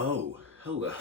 Oh, hello.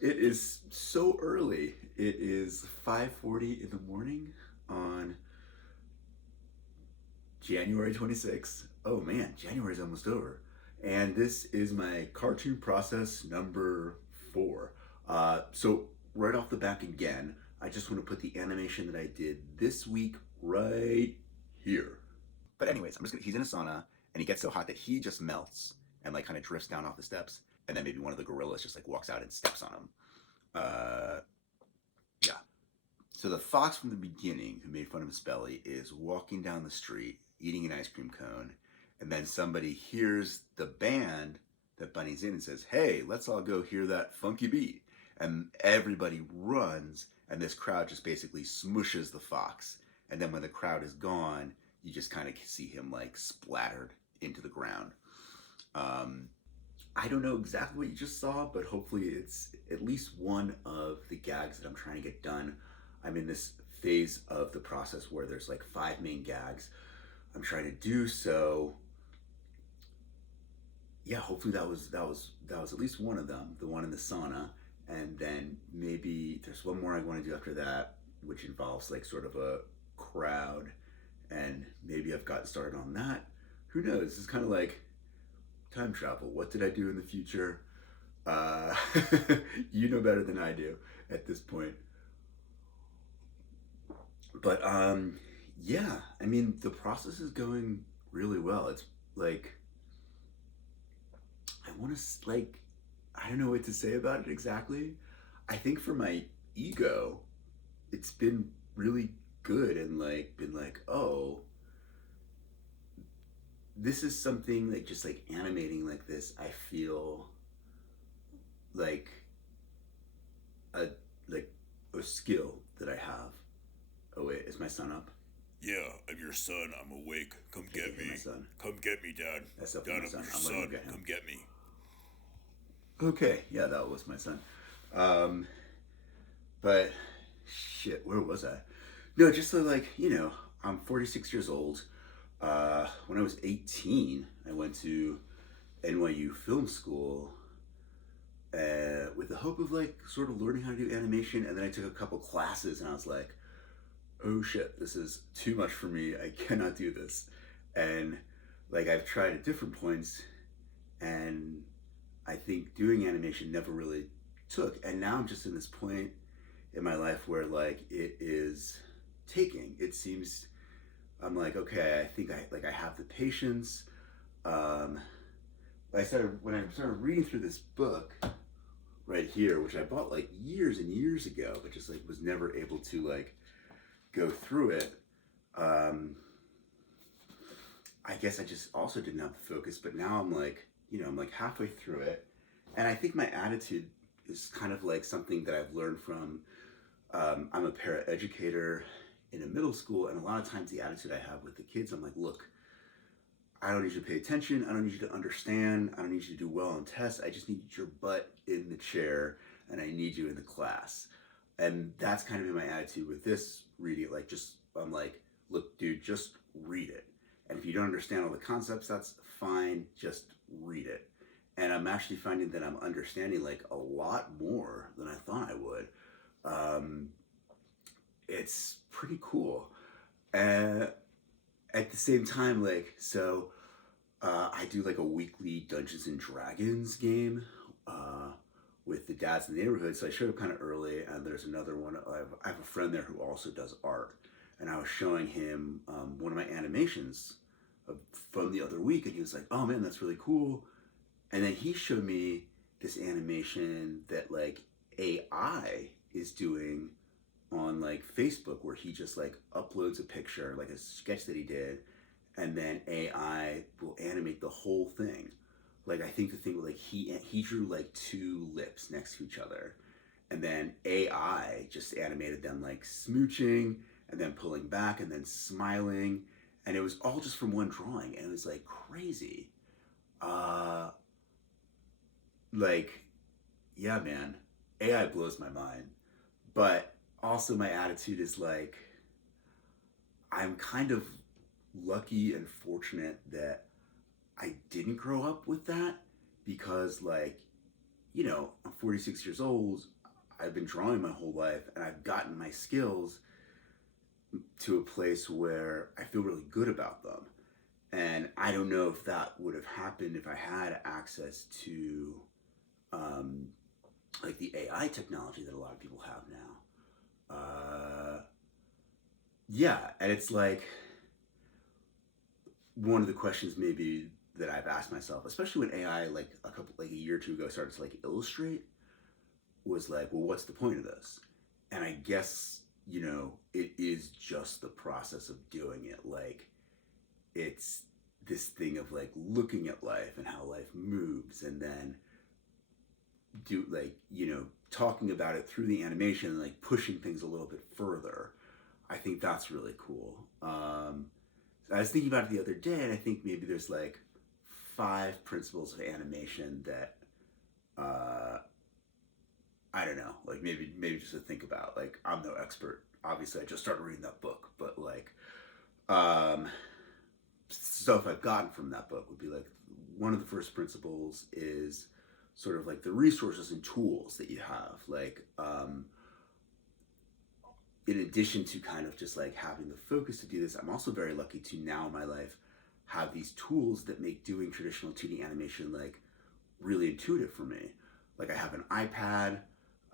It is so early. It is 5:40 in the morning on January 26th. Oh man, January's almost over. And this is my cartoon process number 4. So right off the back again, I just want to put the animation that I did this week right here. But anyways, he's in a sauna and he gets so hot that he just melts and like kind of drifts down off the steps, and then maybe one of the gorillas just like walks out and steps on him. Uh, yeah. So the fox from the beginning who made fun of his belly is walking down the street eating an ice cream cone, and then somebody hears the band that Bunny's in and says, "Hey, let's all go hear that funky beat." And everybody runs, and this crowd just basically smushes the fox. And then when the crowd is gone, you just kind of see him like splattered into the ground. Um, I don't know exactly what you just saw, but hopefully it's at least one of the gags that I'm trying to get done. I'm in this phase of the process where there's like 5 main gags I'm trying to do. So yeah, hopefully that was at least one of them, the one in the sauna, and then maybe there's one more I want to do after that, which involves like sort of a crowd, and maybe I've gotten started on that. Who knows? It's kind of like time travel. What did I do in the future? Uh, you know better than I do at this point. But yeah, I mean the process is going really well. It's like I want to like I don't know what to say about it exactly. I think for my ego, it's been really good and like been like, oh, this is something like just like animating like this. I feel like a like a skill that I have. Oh wait, is my son up? Yeah, I'm your son. I'm awake. Come Okay, get yeah, my me. son. Come get me, Dad. That's definitely Dad, my I'm son. your I'm gonna go son. get him. Come get me. Okay, yeah, that was my son. Um, but shit, where was I? No, just so like I'm 46 years old. When I was 18, I went to NYU Film School with the hope of like sort of learning how to do animation, and then I took a couple classes, and I was like, oh shit, this is too much for me. I cannot do this, and like I've tried at different points, and I think doing animation never really took, and now I'm just in this point in my life where like it is taking. It seems I'm like, okay, I think I have the patience. Um, I started when I started reading through this book right here, which I bought like years and years ago, but just like was never able to like go through it. Um, I guess I just also didn't have the focus, but now I'm like, I'm like halfway through it, and I think my attitude is kind of like something that I've learned from. I'm a paraeducator in a middle school, and a lot of times the attitude I have with the kids, I'm like, look, I don't need you to pay attention. I don't need you to understand. I don't need you to do well on tests. I just need your butt in the chair, and I need you in the class. And that's kind of been my attitude with this reading. Like, just, I'm like, look, dude, just read it. And if you don't understand all the concepts, that's fine. Just read it. And I'm actually finding that I'm understanding like a lot more than I thought I would. Um, it's pretty cool. Uh, at the same time, like, so I do like a weekly Dungeons and Dragons game uh, with the dads in the neighborhood. So I showed up kind of early, and there's another one. I have a friend there who also does art, and I was showing him one of my animations from the other week, and he was like, "Oh man, that's really cool." And then he showed me this animation that like AI is doing on like Facebook, where he just like uploads a picture, like a sketch that he did, and then AI will animate the whole thing. Like I think the thing like he drew like two lips next to each other, and then AI just animated them like smooching and then pulling back and then smiling, and it was all just from one drawing, and it was like crazy. Uh, like yeah, man, AI blows my mind, but also my attitude is like I'm kind of lucky and fortunate that I didn't grow up with that because like you know, I'm 46 years old. I've been drawing my whole life, and I've gotten my skills to a place where I feel really good about them. And I don't know if that would have happened if I had access to um, like the AI technology that a lot of people have now. Yeah, and it's like one of the questions maybe that I've asked myself, especially when AI like a year or two ago started to like illustrate, was like, well, what's the point of this? And I guess, you know, it is just the process of doing it. Like, it's this thing of like looking at life and how life moves, and then do like, you know, talking about it through the animation and like pushing things a little bit further. I think that's really cool. I was thinking about it the other day, and I think maybe there's like 5 principles of animation that uh, I don't know, like maybe just to think about. Like, I'm no expert. Obviously, I just started reading that book, but like um, stuff I've gotten from that book would be like, one of the first principles is sort of like the resources and tools that you have. Like, in addition to kind of just like having the focus to do this, I'm also very lucky to now in my life have these tools that make doing traditional 2D animation like really intuitive for me. Like, I have an iPad,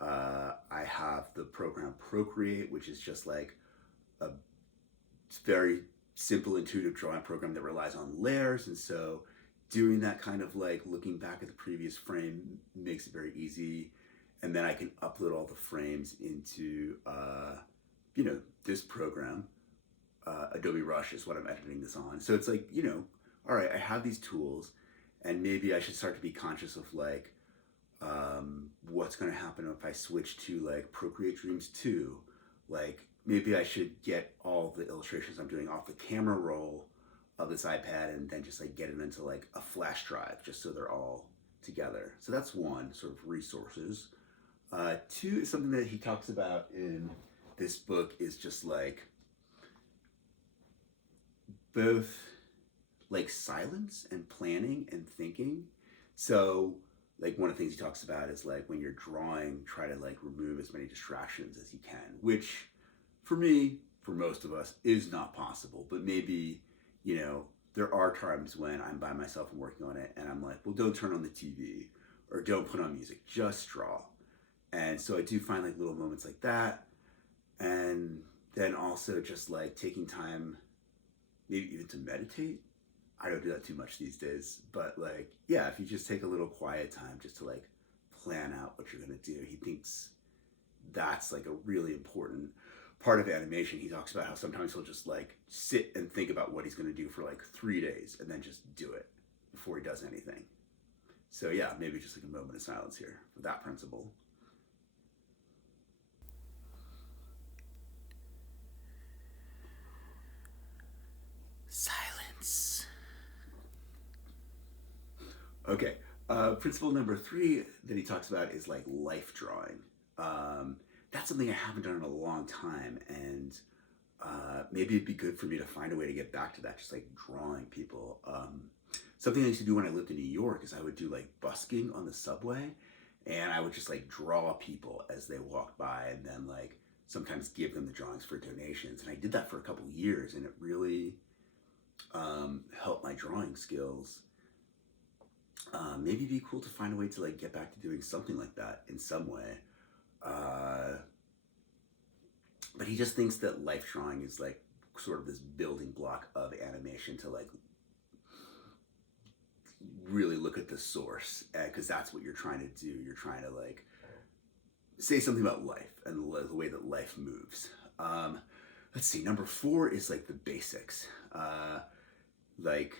I have the program Procreate, which is just like a very simple, intuitive drawing program that relies on layers. And so doing that kind of like looking back at the previous frame makes it very easy. And then I can upload all the frames into, you know, this program. Adobe Rush is what I'm editing this on. So it's like, you know, all right, I have these tools, and maybe I should start to be conscious of like, what's going to happen if I switch to like Procreate Dreams 2. Like, maybe I should get all the illustrations I'm doing off the camera roll of this iPad and then just like get it into like a flash drive just so they're all together. So that's one, sort of resources. Two is something that he talks about in this book, is just like both like silence and planning and thinking. So like one of the things he talks about is like when you're drawing, try to like remove as many distractions as you can, which for me, for most of us, is not possible. But maybe, you know, there are times when I'm by myself and working on it, and I'm like, well, don't turn on the TV or don't put on music, just draw. And so I do find like little moments like that. And then also just like taking time, maybe even to meditate. I don't do that too much these days, but like, yeah, if you just take a little quiet time just to like plan out what you're gonna do, he thinks that's like a really important part of animation. He talks about how sometimes he'll just like sit and think about what he's gonna do for like 3 days and then just do it before he does anything. So yeah, maybe just like a moment of silence here for that principle. Silence. Okay. Principle number 3 that he talks about is like life drawing. That's something I haven't done in a long time, and maybe it'd be good for me to find a way to get back to that, just like drawing people. Something I used to do when I lived in New York is I would do like busking on the subway, and I would just like draw people as they walked by, and then like sometimes give them the drawings for donations. And I did that for a couple years, and it really helped my drawing skills. Maybe it'd be cool to find a way to like get back to doing something like that in some way. Uh, but he just thinks that life drawing is like sort of this building block of animation to like really look at the source, because that's what you're trying to do. You're trying to like say something about life and the way that life moves. Let's see. Number 4 is like the basics. Like,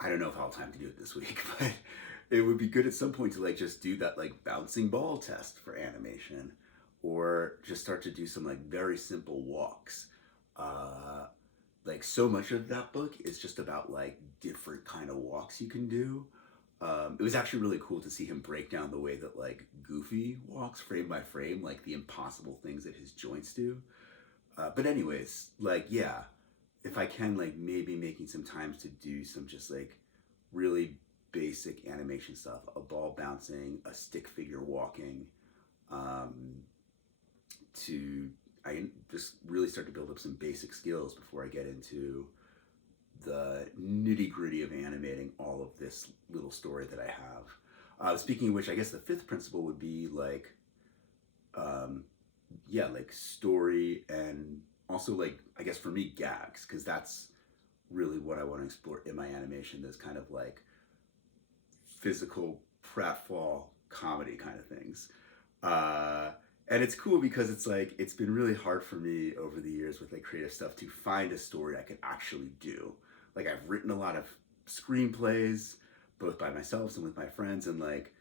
I don't know if I'll have time to do it this week, but it would be good at some point to like just do that like bouncing ball test for animation, or just start to do some like very simple walks. Like, so much of that book is just about like different kind of walks you can do. It was actually really cool to see him break down the way that like Goofy walks frame by frame, like the impossible things that his joints do. But anyways, like, yeah, if I can, like maybe making some times to do some just like really basic animation stuff, a ball bouncing, a stick figure walking, um, to I just really start to build up some basic skills before I get into the nitty gritty of animating all of this little story that I have. Speaking of which, I guess the fifth principle would be like, um, yeah, like story and also like, I guess for me, gags, because that's really what I want to explore in my animation. Those kind of like physical pratfall comedy kind of things. Uh, and it's cool because it's like it's been really hard for me over the years with like creative stuff to find a story I could actually do. Like I've written a lot of screenplays, both by myself and with my friends, and like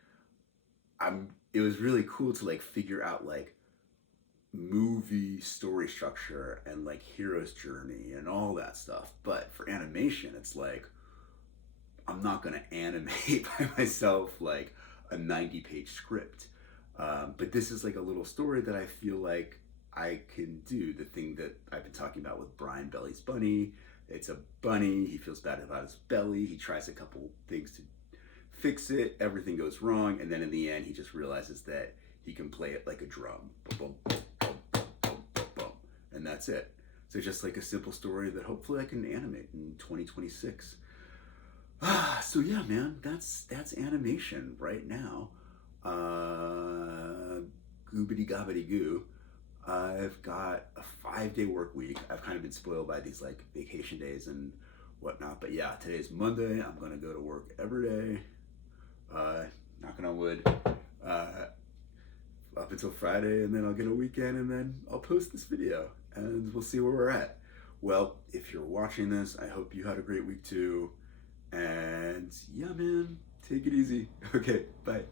it was really cool to like figure out like movie story structure and like hero's journey and all that stuff. But for animation, it's like I'm not gonna animate by myself like a 90-page script. But this is like a little story that I feel like I can do. The thing that I've been talking about with Brian Belly's bunny. It's a bunny. He feels bad about his belly. He tries a couple things to fix it. Everything goes wrong, and then in the end, he just realizes that he can play it like a drum. Boom, boom, boom, boom, boom, boom, boom, and that's it. So just like a simple story that hopefully I can animate in 2026. So yeah, man, that's animation right now. Goobity gobbity goo. I've got a 5-day work week. I've kind of been spoiled by these like vacation days and whatnot. But yeah, today's Monday. I'm gonna go to work every day. Knocking on wood. Up until Friday, and then I'll get a weekend, and then I'll post this video, and we'll see where we're at. Well, if you're watching this, I hope you had a great week too. And yeah, man, take it easy. Okay, bye.